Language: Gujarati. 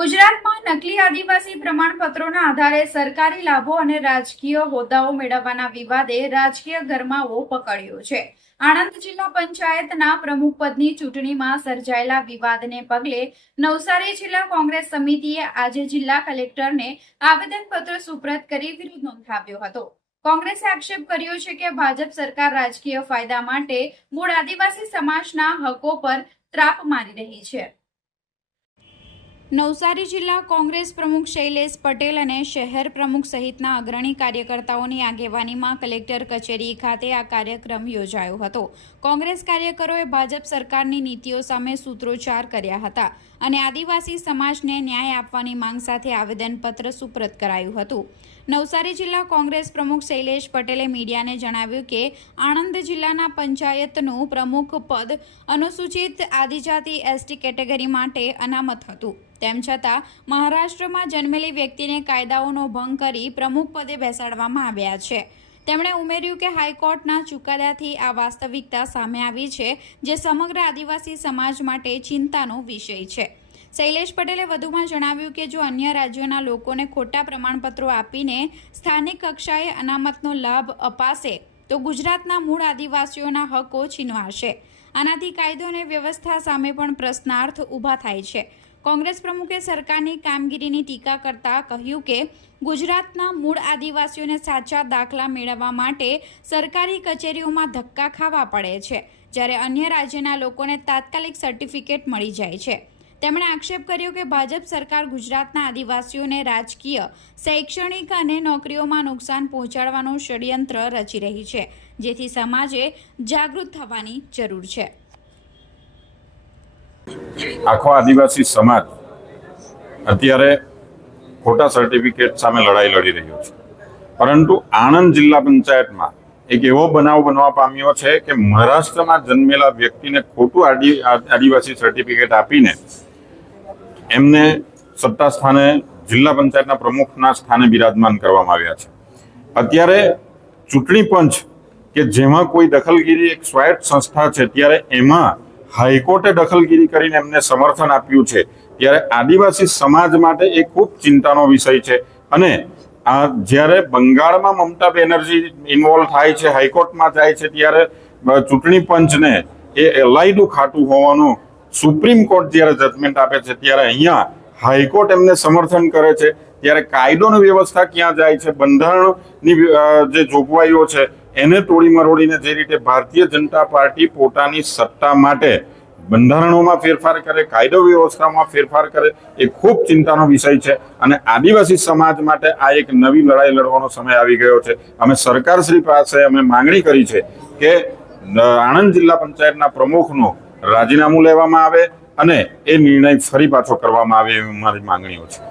ગુજરાતમાં નકલી આદિવાસી પ્રમાણપત્રોના આધારે સરકારી લાભો અને રાજકીય હોદ્દાઓ મેળવવાના વિવાદે રાજકીય ગરમાવો પકડ્યો છે। આણંદ જિલ્લા પંચાયતના પ્રમુખ પદની ચૂંટણીમાં સર્જાયેલા વિવાદને પગલે નવસારી જિલ્લા કોંગ્રેસ સમિતિએ આજે જિલ્લા કલેક્ટરને આવેદનપત્ર સુપ્રત કરી વિરોધ નોંધાવ્યો હતો। કોંગ્રેસે આક્ષેપ કર્યો છે કે ભાજપ સરકાર રાજકીય ફાયદા માટે મૂળ આદિવાસી સમાજના હકો પર ત્રાપ મારી રહી છે। નવસારી જિલ્લા કોંગ્રેસ પ્રમુખ શૈલેષ પટેલ અને શહેર પ્રમુખ સહિતના અગ્રણી કાર્યકર્તાઓની આગેવાનીમાં કલેક્ટર કચેરી ખાતે આ કાર્યક્રમ યોજાયો હતો। કોંગ્રેસ કાર્યકરોએ ભાજપ સરકારની નીતિઓ સામે સૂત્રોચ્ચાર કર્યા હતા અને આદિવાસી સમાજને ન્યાય આપવાની માંગ સાથે આવેદનપત્ર સુપ્રત કરાયું હતું। નવસારી જિલ્લા કોંગ્રેસ પ્રમુખ શૈલેષ પટેલે મીડિયાને જણાવ્યું કે આણંદ જિલ્લાના પંચાયતનું પ્રમુખ પદ અનુસૂચિત આદિજાતિ એસટી કેટેગરી માટે અનામત હતું। તેમ છતાં મહારાષ્ટ્રમાં જન્મેલી વ્યક્તિને કાયદાઓનો ભંગ કરી પ્રમુખ પદે બેસાડવામાં આવ્યા છે। તેમણે ઉમેર્યું કે હાઈકોર્ટના ચુકાદાથી આ વાસ્તવિકતા સામે આવી છે, જે સમગ્ર આદિવાસી સમાજ માટે ચિંતાનો વિષય છે। શૈલેષ પટેલે વધુમાં જણાવ્યું કે જો અન્ય રાજ્યોના લોકોને ખોટા પ્રમાણપત્રો આપીને સ્થાનિક કક્ષાએ અનામતનો લાભ અપાશે તો ગુજરાતના મૂળ આદિવાસીઓના હકો છીનવાશે। આનાથી કાયદો અને વ્યવસ્થા સામે પણ પ્રશ્નાર્થ ઊભા થાય છે। કોંગ્રેસ પ્રમુખે સરકારની કામગીરીની ટીકા કરતા કહ્યું કે ગુજરાતના મૂળ આદિવાસીઓને સાચા દાખલા મેળવવા માટે સરકારી કચેરીઓમાં ધક્કા ખાવા પડે છે, જ્યારે અન્ય રાજ્યના લોકોને તાત્કાલિક સર્ટિફિકેટ મળી જાય છે। તેમણે આક્ષેપ કર્યો કે ભાજપ સરકાર ગુજરાતના આદિવાસીઓને રાજકીય, શૈક્ષણિક અને નોકરીઓમાં નુકસાન પહોંચાડવાનું ષડયંત્ર રચી રહી છે, જેથી સમાજે જાગૃત થવાની જરૂર છે। આખો આદિવાસી સમાજ અત્યારે ખોટા સર્ટિફિકેટ સામે લડાઈ લડી રહ્યો છે, પરંતુ આણંદ જિલ્લા પંચાયતમાં એક એવો બનાવ બનવા પામ્યો છે કે મહારાષ્ટ્રમાં જન્મેલા વ્યક્તિને ખોટું આદિવાસી સર્ટિફિકેટ આપીને એમને સત્તા સ્થાને જિલ્લા પંચાયતના પ્રમુખના સ્થાને બિરાજમાન કરવામાં આવ્યા છે। અત્યારે ચૂંટણી પંચ કે જેમાં કોઈ દખલગીરી એક સ્વાયત્ત સંસ્થા છે, ત્યારે એમાં હાઈકોર્ટે દખલગીરી કરીને એમને સમર્થન આપ્યું છે, ત્યારે આદિવાસી સમાજ માટે એ ખૂબ ચિંતાનો વિષય છે। અને આ જ્યારે બંગાળમાં મમતા બેનર્જી ઇન્વોલ્વ થાય છે, હાઈકોર્ટમાં જાય છે, ત્યારે ચૂંટણી પંચને એ એલાયદું ખાતું હોવાનું સુપ્રીમ કોર્ટ જ્યારે જજમેન્ટ આપે છે, ત્યારે અહીંયા હાઈકોર્ટ એમને સમર્થન કરે છે, ત્યારે કાયદોની વ્યવસ્થા ક્યાં જાય છે? બંધારણની જે જોગવાઈઓ છે એને તોડી મરોડીને જે રીતે ભારતીય જનતા પાર્ટી પોતાની સત્તા માટે બંધારણોમાં ફેરફાર કરે, કાયદો વ્યવસ્થામાં ફેરફાર કરે, એ ખૂબ ચિંતાનો વિષય છે। અને આદિવાસી સમાજ માટે આ એક નવી લડાઈ લડવાનો સમય આવી ગયો છે। અમે સરકારશ્રી પાસે અમે માંગણી કરી છે કે આણંદ જિલ્લા પંચાયતના પ્રમુખનું રાજીનામું લેવામાં આવે અને એ નિર્ણય ફરી પાછો કરવામાં આવે, એવી મારી માંગણીઓ છે।